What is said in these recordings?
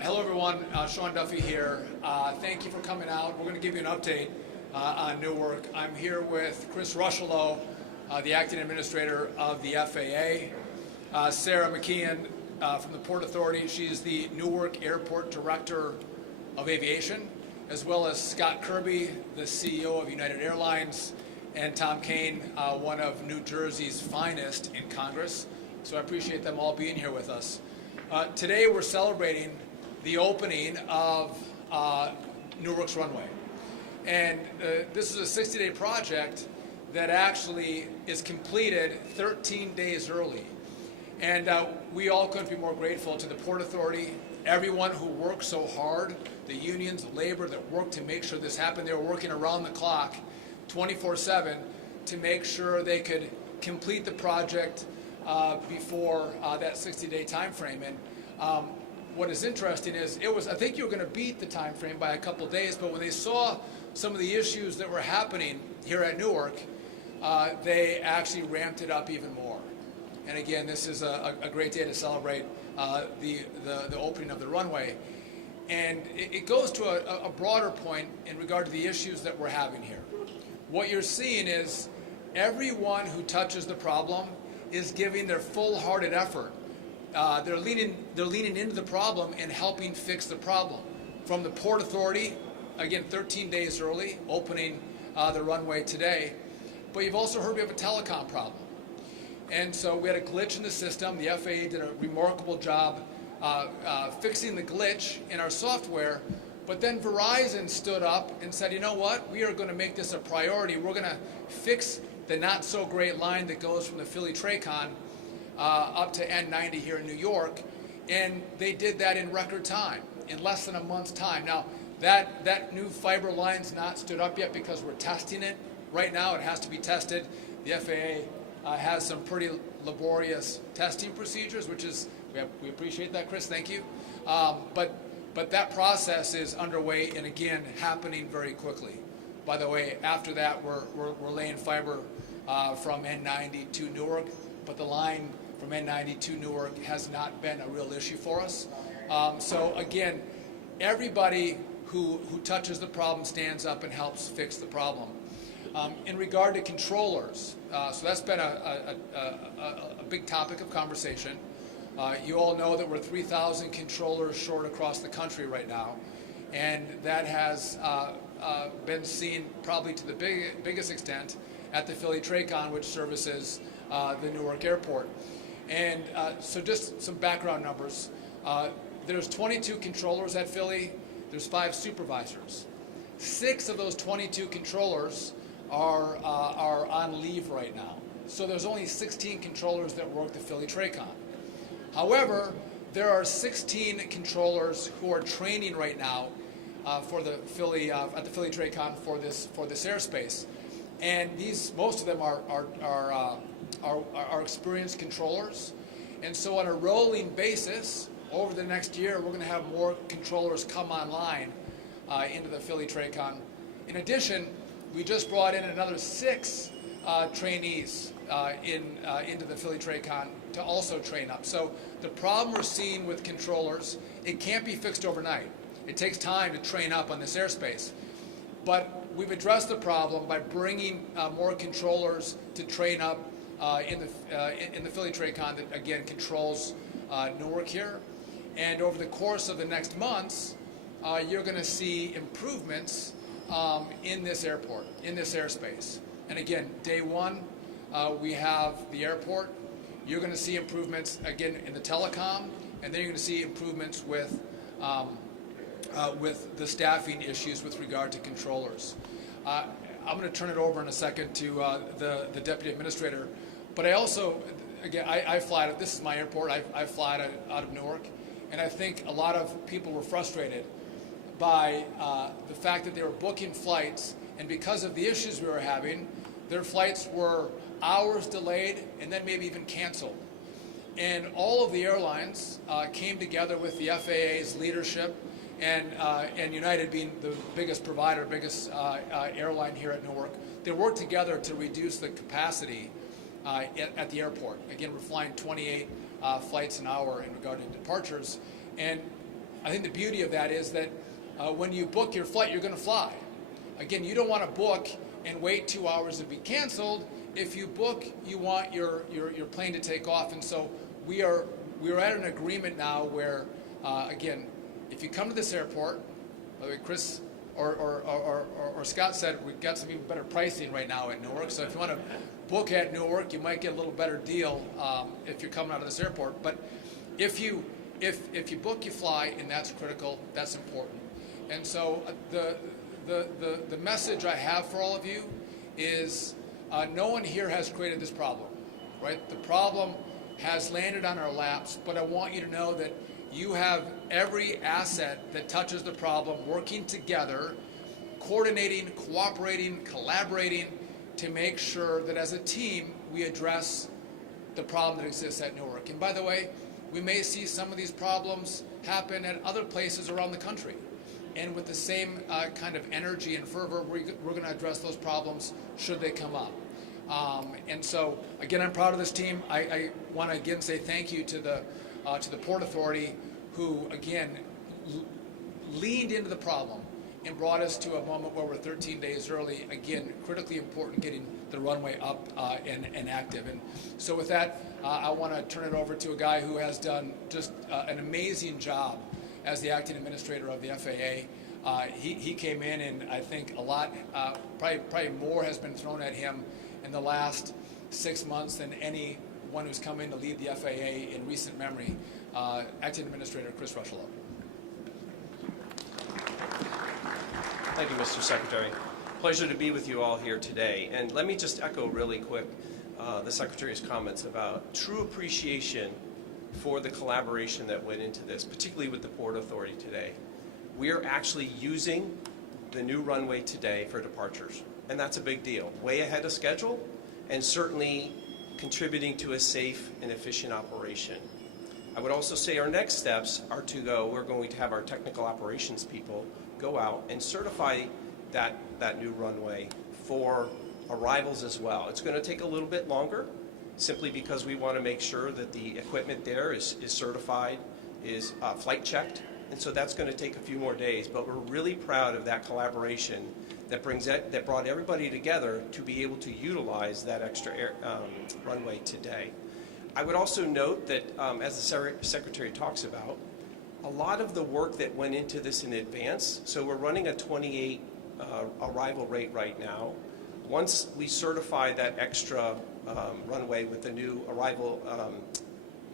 Hello everyone, Sean Duffy here. Thank you for coming out. We're going to give you an update on Newark. I'm here with Chris Rushello, the acting administrator of the FAA, Sarah McKeon from the Port Authority. She's the Newark Airport Director of Aviation, as well as Scott Kirby, the CEO of United Airlines, and Tom Kane, one of New Jersey's finest in Congress. So I appreciate them all being here with us. Today we're celebrating the opening of Newark's runway. And this is a 60-day project that actually is completed 13 days early. And we all couldn't be more grateful to the Port Authority, everyone who worked so hard, the unions, the labor that worked to make sure this happened. They were working around the clock, 24/7, to make sure they could complete the project before that 60-day time frame. And what is interesting is I think you were going to beat the time frame by a couple of days, but when they saw some of the issues that were happening here at Newark, they actually ramped it up even more. And again, this is a great day to celebrate the opening of the runway. And it goes to a broader point in regard to the issues that we're having here. What you're seeing is everyone who touches the problem is giving their full-hearted effort. They're leaning into the problem and helping fix the problem. From the Port Authority, again, 13 days early, opening the runway today. But you've also heard we have a telecom problem. And so we had a glitch in the system. The FAA did a remarkable job fixing the glitch in our software. But then Verizon stood up and said, you know what? We are going to make this a priority. We're going to fix the not-so-great line that goes from the Philly-Tracon up to N90 here in New York, and they did that in record time, in less than a month's time. Now, that new fiber line's not stood up yet because we're testing it. Right now, it has to be tested. The FAA has some pretty laborious testing procedures, which is, we appreciate that, Chris, thank you. But that process is underway and, again, happening very quickly. By the way, after that, we're laying fiber from N90 to Newark, but the line from N90 to Newark has not been a real issue for us. So again, everybody who touches the problem stands up and helps fix the problem. In regard to controllers, so that's been a big topic of conversation. You all know that we're 3,000 controllers short across the country right now, and that has been seen probably to the biggest extent at the Philly TRACON, which services the Newark Airport. And so just some background numbers. There's 22 controllers at Philly. There's 5 supervisors. 6 of those 22 controllers are on leave right now. So there's only 16 controllers that work the Philly TRACON. However, there are 16 controllers who are training right now for the Philly at the Philly TRACON for this airspace, and most of them are experienced controllers. And so on a rolling basis, over the next year, we're going to have more controllers come online into the Philly TRACON. In addition, we just brought in another 6 trainees into the Philly TRACON to also train up. So the problem we're seeing with controllers, it can't be fixed overnight. It takes time to train up on this airspace. But we've addressed the problem by bringing more controllers to train up in the Philly TRACON that, again, controls Newark here. And over the course of the next months, you're going to see improvements in this airport, in this airspace. And again, day one, we have the airport. You're going to see improvements, again, in the telecom, and then you're going to see improvements with the staffing issues with regard to controllers. I'm going to turn it over in a second to the Deputy Administrator, but I also, again, I fly, this is my airport, I fly out of Newark, and I think a lot of people were frustrated by the fact that they were booking flights, and because of the issues we were having, their flights were hours delayed and then maybe even canceled. And all of the airlines came together with the FAA's leadership, and United being the biggest provider, biggest airline here at Newark, they worked together to reduce the capacity at the airport. Again, we're flying 28 flights an hour in regard to departures, and I think the beauty of that is that when you book your flight, you're going to fly. Again, you don't want to book and wait 2 hours to be canceled. If you book, you want your plane to take off, and so we're at an agreement now where, again, if you come to this airport, by the way, Chris or Scott said we've got some even better pricing right now at Newark. So if you want to book at Newark, you might get a little better deal if you're coming out of this airport. But if you book, you fly, and that's critical. That's important. And so the message I have for all of you is no one here has created this problem, right? The problem has landed on our laps, but I want you to know that you have every asset that touches the problem working together, coordinating, cooperating, collaborating to make sure that as a team we address the problem that exists at Newark. And by the way, we may see some of these problems happen at other places around the country. And with the same kind of energy and fervor, we're going to address those problems should they come up. And so, again, I'm proud of this team. I want to again say thank you to the Port Authority, who again leaned into the problem and brought us to a moment where we're 13 days early. Again, critically important getting the runway up and active. And so with that, I want to turn it over to a guy who has done just an amazing job as the acting administrator of the FAA. He came in, and I think a lot, probably more has been thrown at him in the last 6 months than anyone who's come in to lead the FAA in recent memory. Acting Administrator Chris Rushlow. Thank you, Mr. Secretary. Pleasure to be with you all here today. And let me just echo really quick the Secretary's comments about true appreciation for the collaboration that went into this, particularly with the Port Authority today. We are actually using the new runway today for departures, and that's a big deal. Way ahead of schedule, and certainly contributing to a safe and efficient operation. I would also say our next steps are we're going to have our technical operations people go out and certify that new runway for arrivals as well. It's going to take a little bit longer, simply because we want to make sure that the equipment there is certified, is flight checked, and so that's going to take a few more days. But we're really proud of that collaboration that brought everybody together to be able to utilize that extra runway today. I would also note that, as the Secretary talks about, a lot of the work that went into this in advance, so we're running a 28 arrival rate right now. Once we certify that extra runway with the new arrival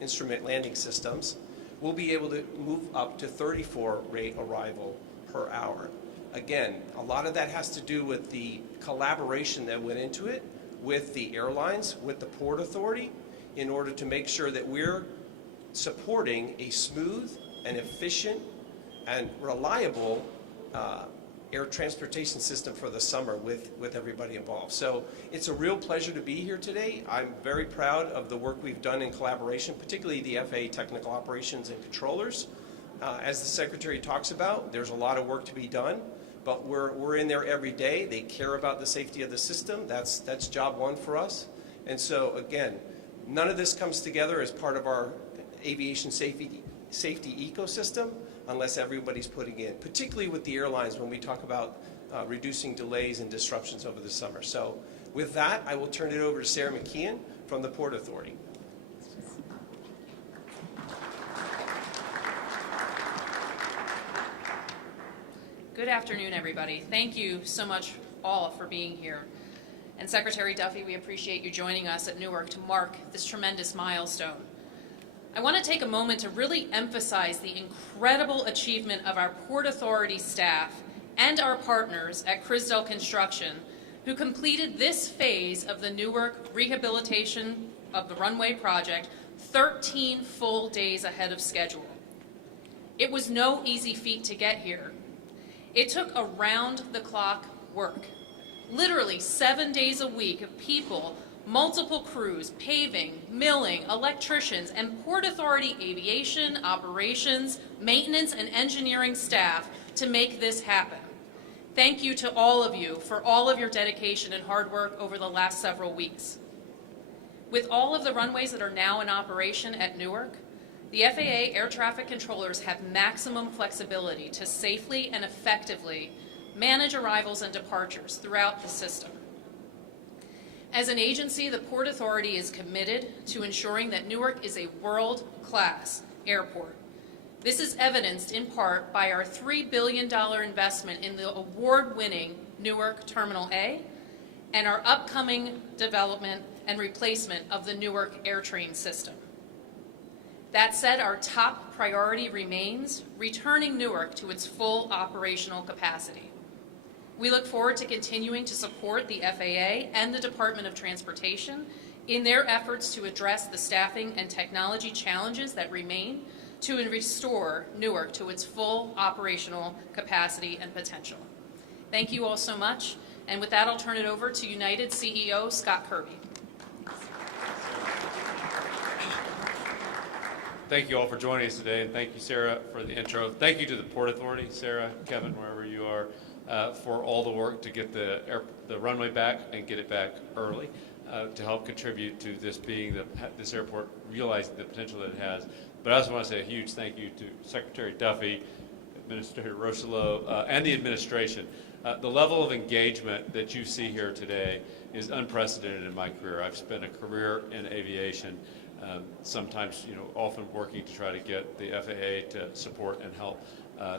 instrument landing systems, we'll be able to move up to 34 rate arrival per hour. Again, a lot of that has to do with the collaboration that went into it with the airlines, with the Port Authority, in order to make sure that we're supporting a smooth and efficient and reliable air transportation system for the summer with everybody involved. So it's a real pleasure to be here today. I'm very proud of the work we've done in collaboration, particularly the FAA technical operations and controllers. As the Secretary talks about, there's a lot of work to be done, but we're in there every day. They care about the safety of the system. That's job one for us. And so again, none of this comes together as part of our aviation safety ecosystem unless everybody's putting in, particularly with the airlines when we talk about reducing delays and disruptions over the summer. So with that, I will turn it over to Sarah McKeon from the Port Authority. Good afternoon, everybody. Thank you so much all for being here. And Secretary Duffy, we appreciate you joining us at Newark to mark this tremendous milestone. I want to take a moment to really emphasize the incredible achievement of our Port Authority staff and our partners at Crisdell Construction, who completed this phase of the Newark rehabilitation of the runway project 13 full days ahead of schedule. It was no easy feat to get here. It took around-the-clock work, literally 7 days a week of people, multiple crews, paving, milling, electricians, and Port Authority aviation, operations, maintenance, and engineering staff to make this happen. Thank you to all of you for all of your dedication and hard work over the last several weeks. With all of the runways that are now in operation at Newark, the FAA air traffic controllers have maximum flexibility to safely and effectively manage arrivals and departures throughout the system. As an agency, the Port Authority is committed to ensuring that Newark is a world-class airport. This is evidenced in part by our $3 billion investment in the award-winning Newark Terminal A and our upcoming development and replacement of the Newark AirTrain system. That said, our top priority remains returning Newark to its full operational capacity. We look forward to continuing to support the FAA and the Department of Transportation in their efforts to address the staffing and technology challenges that remain to restore Newark to its full operational capacity and potential. Thank you all so much. And with that, I'll turn it over to United CEO Scott Kirby. Thank you all for joining us today, and thank you, Sarah, for the intro. Thank you to the Port Authority, Sarah, Kevin, wherever you are, for all the work to get the runway back and get it back early to help contribute to this being this airport realizing the potential that it has. But I also want to say a huge thank you to Secretary Duffy, Administrator Rocheleau, and the administration. The level of engagement that you see here today is unprecedented in my career. I've spent a career in aviation, sometimes, often working to try to get the FAA to support and help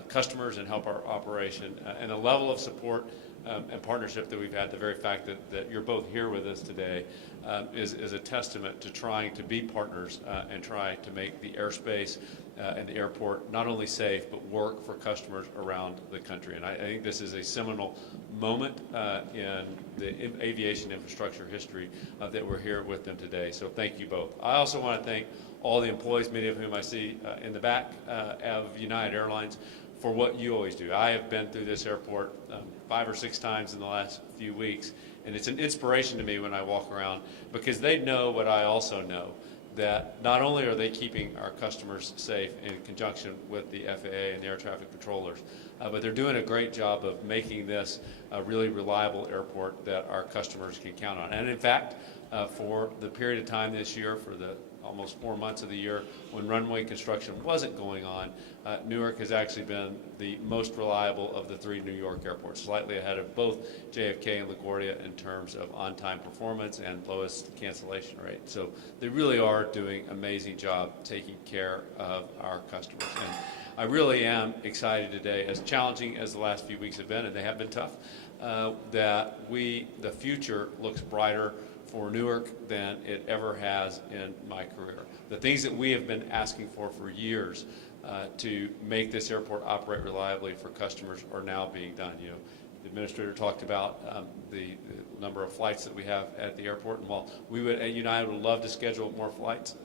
customers and help our operation. And the level of support and partnership that we've had, the very fact that you're both here with us today is a testament to trying to be partners and try to make the airspace and the airport not only safe, but work for customers around the country. And I think this is a seminal moment in the aviation infrastructure history that we're here with them today. So thank you both. I also want to thank all the employees, many of whom I see in the back of United Airlines, for what you always do. I have been through this airport 5 or 6 times in the last few weeks, and it's an inspiration to me when I walk around, because they know what I also know, that not only are they keeping our customers safe in conjunction with the FAA and the air traffic controllers, but they're doing a great job of making this a really reliable airport that our customers can count on. And in fact, for the period of time this year, for the almost 4 months of the year when runway construction wasn't going on, Newark has actually been the most reliable of the 3 New York airports, slightly ahead of both JFK and LaGuardia in terms of on-time performance and lowest cancellation rate. So they really are doing an amazing job taking care of our customers. And I really am excited today, as challenging as the last few weeks have been, and they have been tough, that the future looks brighter for Newark than it ever has in my career. The things that we have been asking for years to make this airport operate reliably for customers are now being done. You know, the administrator talked about the number of flights that we have at the airport, and while we would at United would love to schedule more flights,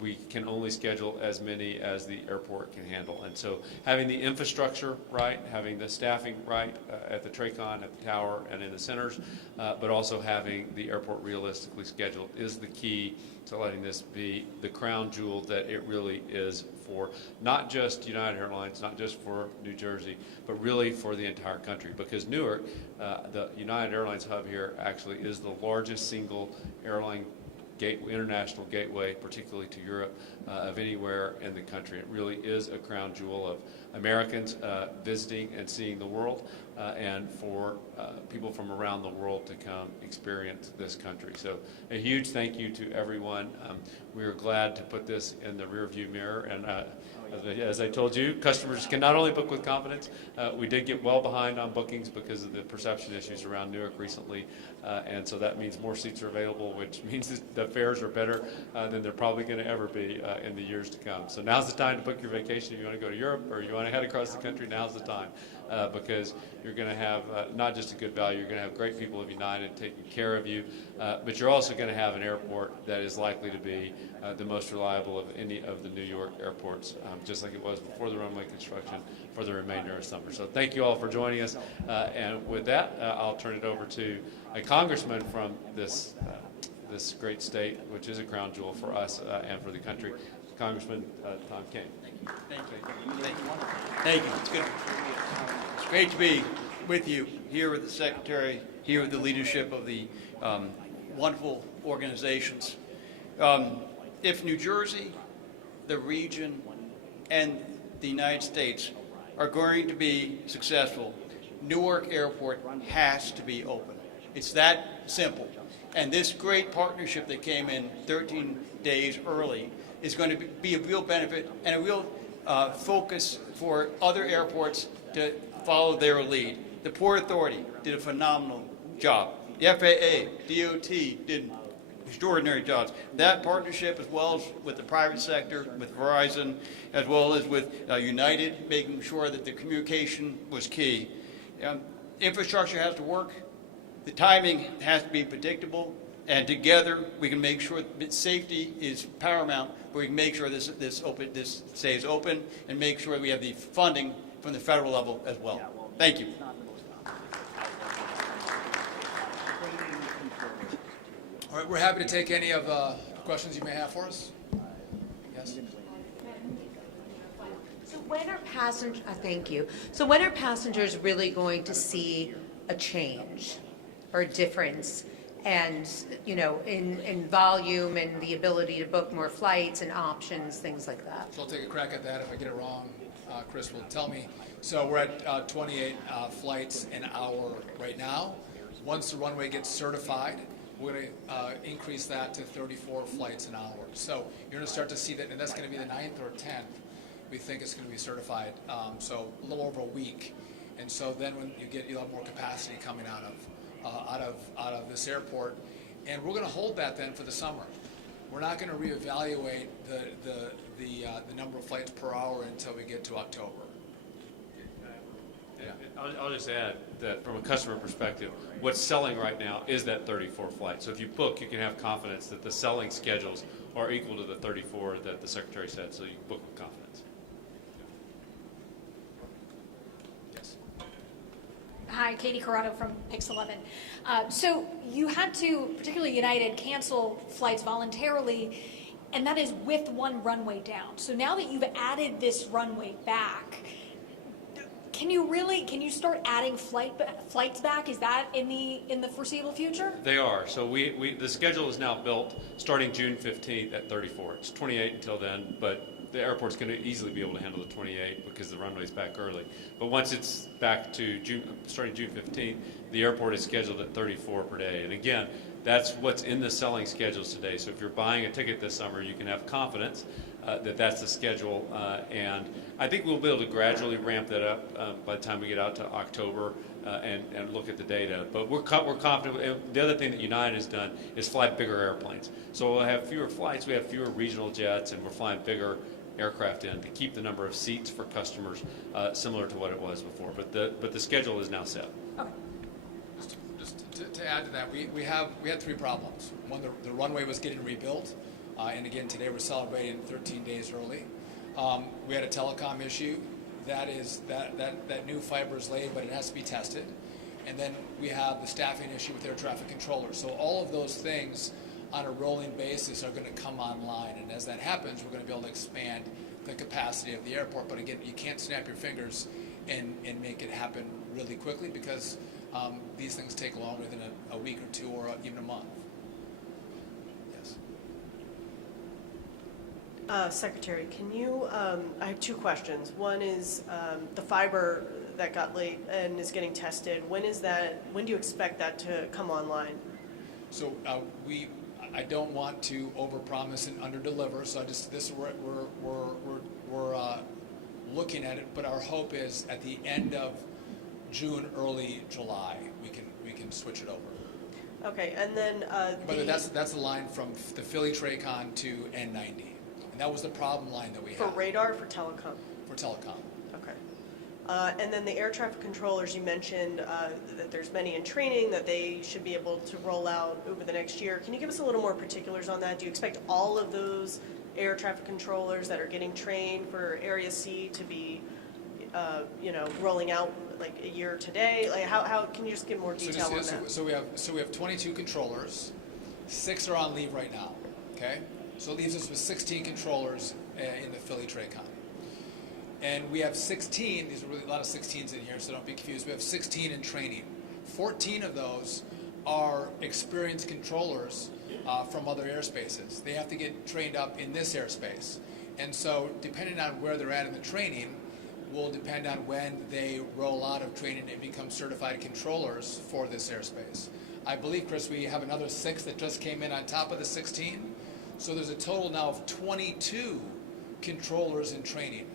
we can only schedule as many as the airport can handle. And so having the infrastructure right, having the staffing right at the TRACON, at the tower, and in the centers, but also having the airport realistically scheduled is the key to letting this be the crown jewel that it really is for not just United Airlines, not just for New Jersey, but really for the entire country. Because Newark, the United Airlines hub here, actually is the largest single airline international gateway, particularly to Europe, of anywhere in the country. It really is a crown jewel of Americans visiting and seeing the world, and for people from around the world to come experience this country. So a huge thank you to everyone. We are glad to put this in the rearview mirror, and as I told you, customers can not only book with confidence. We did get well behind on bookings because of the perception issues around Newark recently, and so that means more seats are available, which means that the fares are better than they're probably going to ever be in the years to come. So now's the time to book your vacation. If you want to go to Europe or you want to head across the country, now's the time, because you're going to have not just a good value, you're going to have great people of United taking care of you, but you're also going to have an airport that is likely to be the most reliable of any of the New York airports, just like it was before the runway construction for the remainder of summer. So thank you all for joining us, and with that, I'll turn it over to a congressman from this great state, which is a crown jewel for us and for the country, Congressman Tom King. Thank you. It's good. It's great to be with you here with the Secretary, here with the leadership of the wonderful organizations. If New Jersey, the region, and the United States are going to be successful, Newark Airport has to be open. It's that simple. And this great partnership that came in 13 days early is going to be a real benefit and a real focus for other airports to follow their lead. The Port Authority did a phenomenal job. The FAA, DOT did extraordinary jobs. That partnership, as well as with the private sector, with Verizon, as well as with United, making sure that the communication was key. Infrastructure has to work. The timing has to be predictable, and together we can make sure that safety is paramount, but we can make sure this stays open and make sure we have the funding from the federal level as well. Thank you. All right, we're happy to take any of the questions you may have for us. Yes. So when are passengers? Thank you. So when are passengers really going to see a change or a difference, and in volume and the ability to book more flights and options, things like that? So I'll take a crack at that. If I get it wrong, Chris will tell me. So we're at 28 flights an hour right now. Once the runway gets certified, we're going to increase that to 34 flights an hour. So you're going to start to see that, and that's going to be the 9th or 10th. We think it's going to be certified, so a little over a week. And so then when you'll have more capacity coming out of this airport, and we're going to hold that then for the summer. We're not going to reevaluate the number of flights per hour until we get to October. Yeah. I'll just add that from a customer perspective, what's selling right now is that 34 flight. So if you book, you can have confidence that the selling schedules are equal to the 34 that the Secretary said, so you can book with confidence. Yes. Hi, Katie Corrado from Pix 11. So you had to, particularly United, cancel flights voluntarily, and that is with one runway down. So now that you've added this runway back, can you start adding flights back? Is that in the foreseeable future? They are. So the schedule is now built starting June 15th at 34. It's 28 until then, but the airport's going to easily be able to handle the 28 because the runway's back early. But once it's back to starting June 15th, the airport is scheduled at 34 per day. And again, that's what's in the selling schedules today. So if you're buying a ticket this summer, you can have confidence that that's the schedule. And I think we'll be able to gradually ramp that up by the time we get out to October and look at the data. But we're confident. And the other thing that United has done is fly bigger airplanes. So we'll have fewer flights, we have fewer regional jets, and we're flying bigger aircraft in to keep the number of seats for customers similar to what it was before. But the schedule is now set. Okay. Just to add to that, we had three problems. One, the runway was getting rebuilt, and again today we're celebrating 13 days early. We had a telecom issue. That new fiber is laid, but it has to be tested. And then we have the staffing issue with air traffic controllers. So all of those things on a rolling basis are going to come online, and as that happens, we're going to be able to expand the capacity of the airport. But again, you can't snap your fingers and make it happen really quickly because these things take longer than a week or two or even a month. Yes. Secretary, can you, I have two questions. One is the fiber that got late and is getting tested. When do you expect that to come online? So I don't want to overpromise and underdeliver. So we're looking at it, but our hope is at the end of June, early July, we can switch it over. Okay, and then But that's the line from the Philly Tracon to N90, and that was the problem line that we had for radar or for telecom? for telecom. Okay. And then the air traffic controllers, you mentioned that there's many in training, that they should be able to roll out over the next year. Can you give us a little more particulars on that? Do you expect all of those air traffic controllers that are getting trained for Area C to be, rolling out like a year today? Like how can you just give more detail on that? So we have 22 controllers. 6 are on leave right now. Okay, so it leaves us with 16 controllers in the Philly Tracon. And we have 16, these are really a lot of 16s in here, so don't be confused. We have 16 in training. 14 of those are experienced controllers from other airspaces. They have to get trained up in this airspace. And so depending on where they're at in the training will depend on when they roll out of training and become certified controllers for this airspace. I believe, Chris, we have another 6 that just came in on top of the 16. So there's a total now of 22 controllers in training.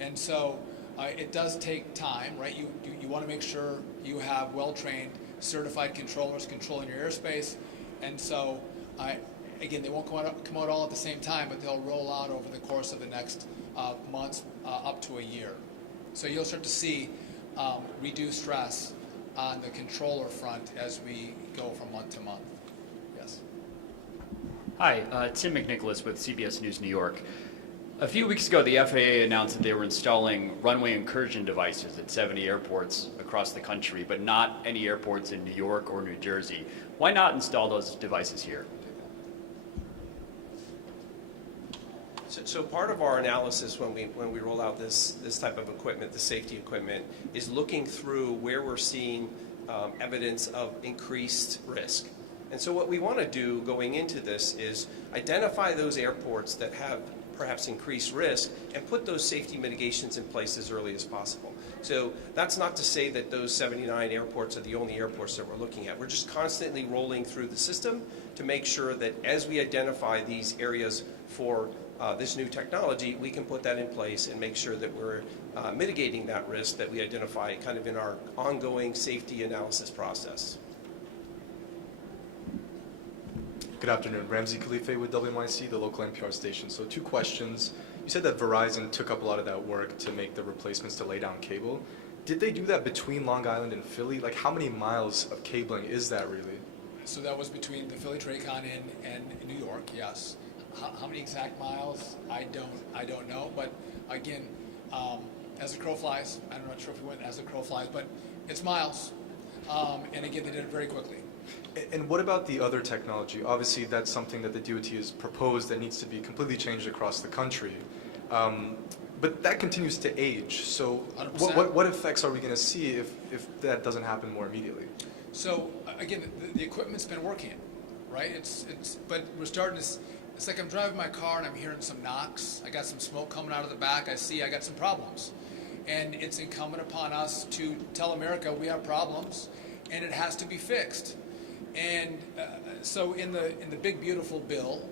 And so it does take time, right? You want to make sure you have well-trained, certified controllers controlling your airspace. And so, again, they won't come out all at the same time, but they'll roll out over the course of the next months up to a year. So you'll start to see reduced stress on the controller front as we go from month to month. Yes. Hi, Tim McNicholas with CBS News New York. A few weeks ago, the FAA announced that they were installing runway incursion devices at 70 airports across the country, but not any airports in New York or New Jersey. Why not install those devices here? So part of our analysis when we roll out this type of equipment, the safety equipment, is looking through where we're seeing evidence of increased risk. And so what we want to do going into this is identify those airports that have perhaps increased risk and put those safety mitigations in place as early as possible. So that's not to say that those 79 airports are the only airports that we're looking at. We're just constantly rolling through the system to make sure that as we identify these areas for this new technology, we can put that in place and make sure that we're mitigating that risk that we identify kind of in our ongoing safety analysis process. Good afternoon. Ramsey Khalife with WNYC, the local NPR station. So 2 questions. You said that Verizon took up a lot of that work to make the replacements to lay down cable. Did they do that between Long Island and Philly? Like how many miles of cabling is that really? So that was between the Philly Tracon and New York, yes. How many exact miles? I don't know. But again, as the crow flies, I'm not sure if we went as the crow flies, but it's miles. And again, they did it very quickly. And what about the other technology? Obviously, that's something that the DOT has proposed that needs to be completely changed across the country. But that continues to age. So 100%. what effects are we going to see if that doesn't happen more immediately? So again, the equipment's been working, right? But we're starting to. It's like I'm driving my car and I'm hearing some knocks. I got some smoke coming out of the back. I got some problems, and it's incumbent upon us to tell America we have problems, and it has to be fixed. And so in the big beautiful bill,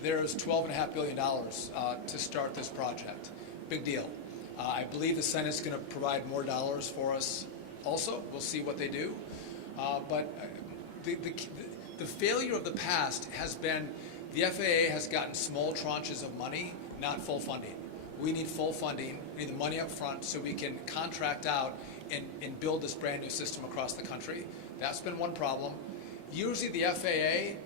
there's $12.5 billion to start this project. Big deal. I believe the Senate's going to provide more dollars for us. Also, we'll see what they do. But the failure of the past has been the FAA has gotten small tranches of money, not full funding. We need full funding. We need the money up front so we can contract out and build this brand new system across the country. That's been one problem. Usually the FAA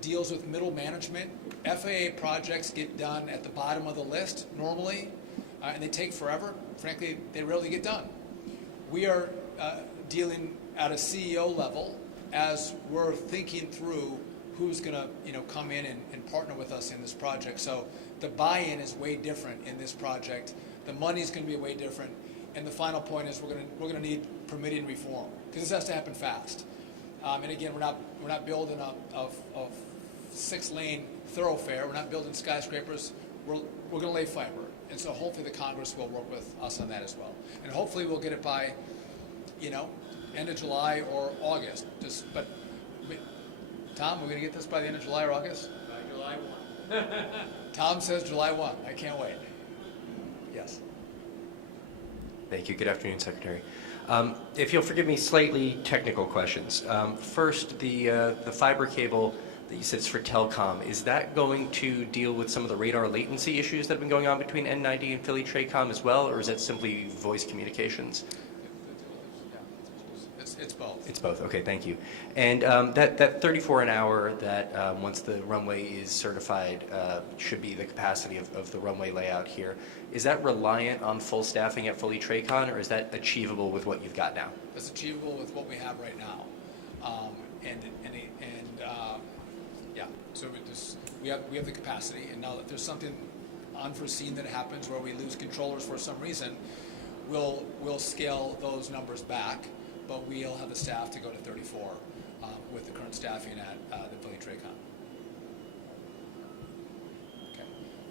deals with middle management. FAA projects get done at the bottom of the list normally, and they take forever. Frankly, they rarely get done. We are dealing at a CEO level as we're thinking through who's going to come in and partner with us in this project. So the buy-in is way different in this project. The money is going to be way different. And the final point is we're going to need permitting reform because this has to happen fast. And again, we're not building a 6-lane thoroughfare. We're not building skyscrapers. We're going to lay fiber. And so hopefully the Congress will work with us on that as well. And hopefully we'll get it by, end of July or August. But Tom, we're going to get this by the end of July or August? By July 1. Tom says July 1. I can't wait. Yes. Thank you. Good afternoon, Secretary. If you'll forgive me, slightly technical questions. First, the fiber cable that you said is for telecom, is that going to deal with some of the radar latency issues that have been going on between N90 and Philly Tracom as well, or is that simply voice communications? It's both. It's both. Okay, thank you. And that 34 an hour that once the runway is certified should be the capacity of the runway layout here. Is that reliant on full staffing at Philly Tracom, or is that achievable with what you've got now? That's achievable with what we have right now. Yeah. So we have the capacity, and now that there's something unforeseen that happens where we lose controllers for some reason, we'll scale those numbers back. But we'll have the staff to go to 34 with the current staffing at the Philly Tracom. Okay.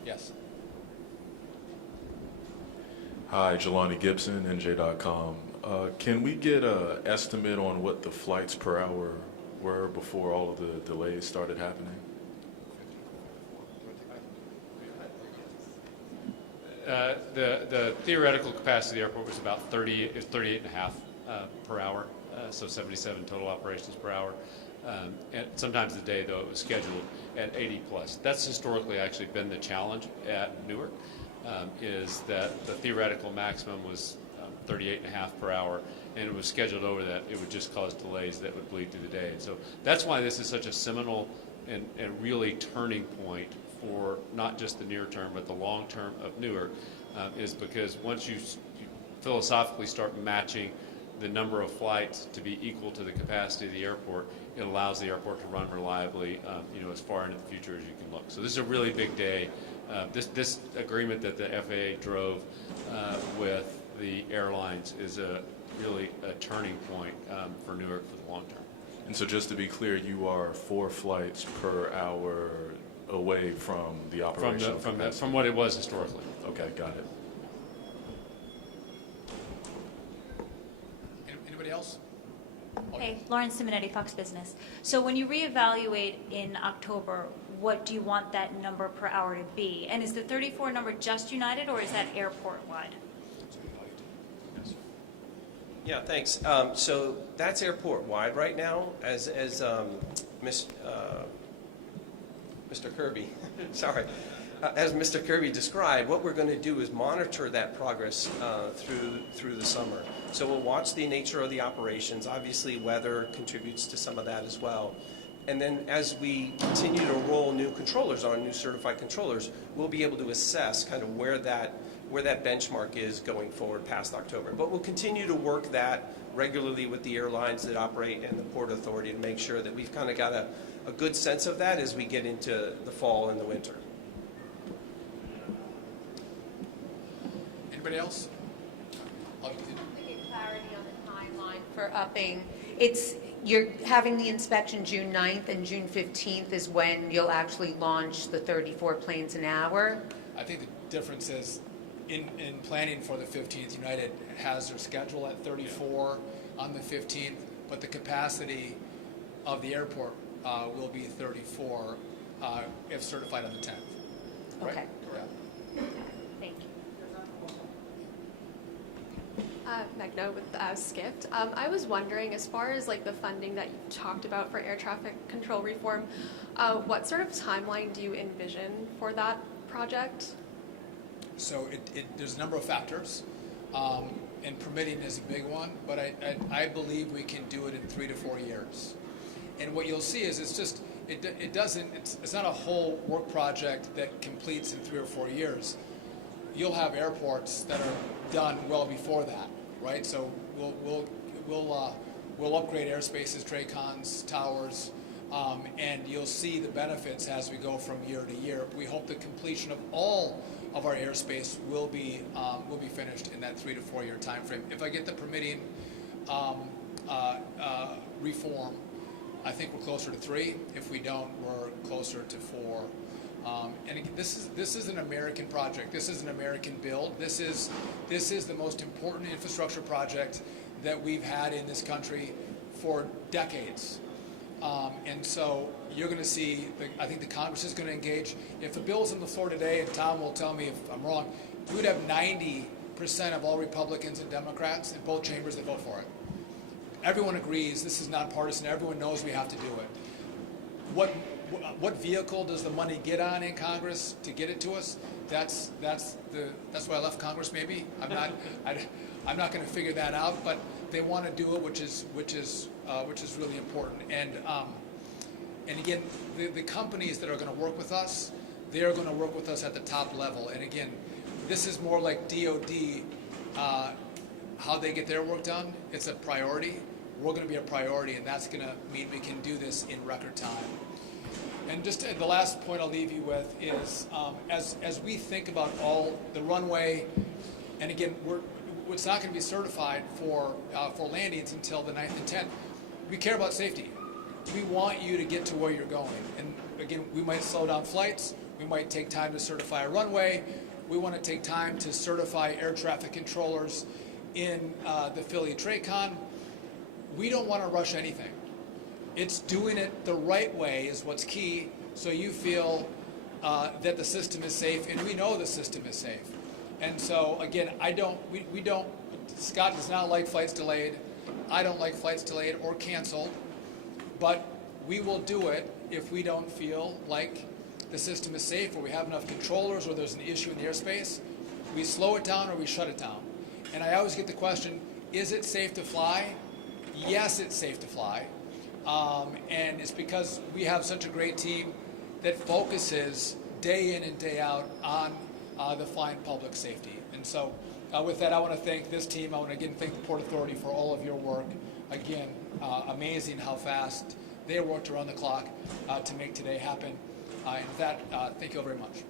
Yes. Hi, Jelani Gibson, NJ.com. Can we get an estimate on what the flights per hour were before all of the delays started happening? The theoretical capacity of the airport was about 38.5 per hour, so 77 total operations per hour. And sometimes the day, though, it was scheduled at 80 plus. That's historically actually been the challenge at Newark, is that the theoretical maximum was 38.5 per hour, and it was scheduled over that. It would just cause delays that would bleed through the day. And so that's why this is such a seminal and really turning point for not just the near term, but the long term of Newark, is because once you philosophically start matching the number of flights to be equal to the capacity of the airport, it allows the airport to run reliably, as far into the future as you can look. So this is a really big day. This agreement that the FAA drove with the airlines is really a turning point for Newark for the long term. And so just to be clear, you are 4 flights per hour away from the operational capacity? From what it was historically. Okay, got it. Anybody else? Hey, Lauren Simonetti, Fox Business. So when you reevaluate in October, what do you want that number per hour to be? And is the 34 number just United, or is that airport-wide? Yeah, thanks. So that's airport-wide right now, as Mr. Kirby, sorry, as Mr. Kirby described. What we're going to do is monitor that progress through the summer. So we'll watch the nature of the operations. Obviously, weather contributes to some of that as well. And then as we continue to roll new controllers on, new certified controllers, we'll be able to assess kind of where that benchmark is going forward past October. But we'll continue to work that regularly with the airlines that operate and the Port Authority to make sure that we've kind of got a good sense of that as we get into the fall and the winter. Anybody else? To get clarity on the timeline for upping, you're having the inspection June 9th and June 15th is when you'll actually launch the 34 planes an hour? I think the difference is in planning for the 15th, United has their schedule at 34 on the 15th, but the capacity of the airport will be 34 if certified on the 10th. Right? Okay. Yeah. Thank you. Megna with Skift. I was wondering, as far as like the funding that you talked about for air traffic control reform, what sort of timeline do you envision for that project? So there's a number of factors, and permitting is a big one, but I believe we can do it in 3 to 4 years. And what you'll see is it's not a whole work project that completes in 3 or 4 years. You'll have airports that are done well before that, right? So we'll upgrade airspaces, TRACONs, towers, and you'll see the benefits as we go from year to year. We hope the completion of all of our airspace will be finished in that 3 to 4 year time frame. If I get the permitting reform, I think we're closer to 3. If we don't, we're closer to 4. And again, this is an American project. This is an American build. This is the most important infrastructure project that we've had in this country for decades. And so you're going to see, I think the Congress is going to engage. If the bill's on the floor today, and Tom will tell me if I'm wrong, we would have 90% of all Republicans and Democrats in both chambers that vote for it. Everyone agrees this is nonpartisan. Everyone knows we have to do it. What vehicle does the money get on in Congress to get it to us? That's why I left Congress. Maybe I'm not going to figure that out. But they want to do it, which is really important. And again, the companies that are going to work with us, they are going to work with us at the top level. And again, this is more like DoD. How they get their work done, it's a priority. We're going to be a priority, and that's going to mean we can do this in record time. And just the last point I'll leave you with is, as we think about all the runway, and again, it's not going to be certified for landings until the 9th and 10th. We care about safety. We want you to get to where you're going. And again, we might slow down flights. We might take time to certify a runway. We want to take time to certify air traffic controllers in the Philly TRACON. We don't want to rush anything. It's doing it the right way is what's key, so you feel that the system is safe, and we know the system is safe. And so again, we don't. Scott does not like flights delayed. I don't like flights delayed or canceled. But we will do it if we don't feel like the system is safe, or we have enough controllers, or there's an issue in the airspace. We slow it down or we shut it down. And I always get the question: is it safe to fly? Yes, it's safe to fly. And it's because we have such a great team that focuses day in and day out on the flying public safety. And so with that, I want to thank this team. I want to again thank the Port Authority for all of your work. Again, amazing how fast they worked around the clock to make today happen. And with that, thank you all very much.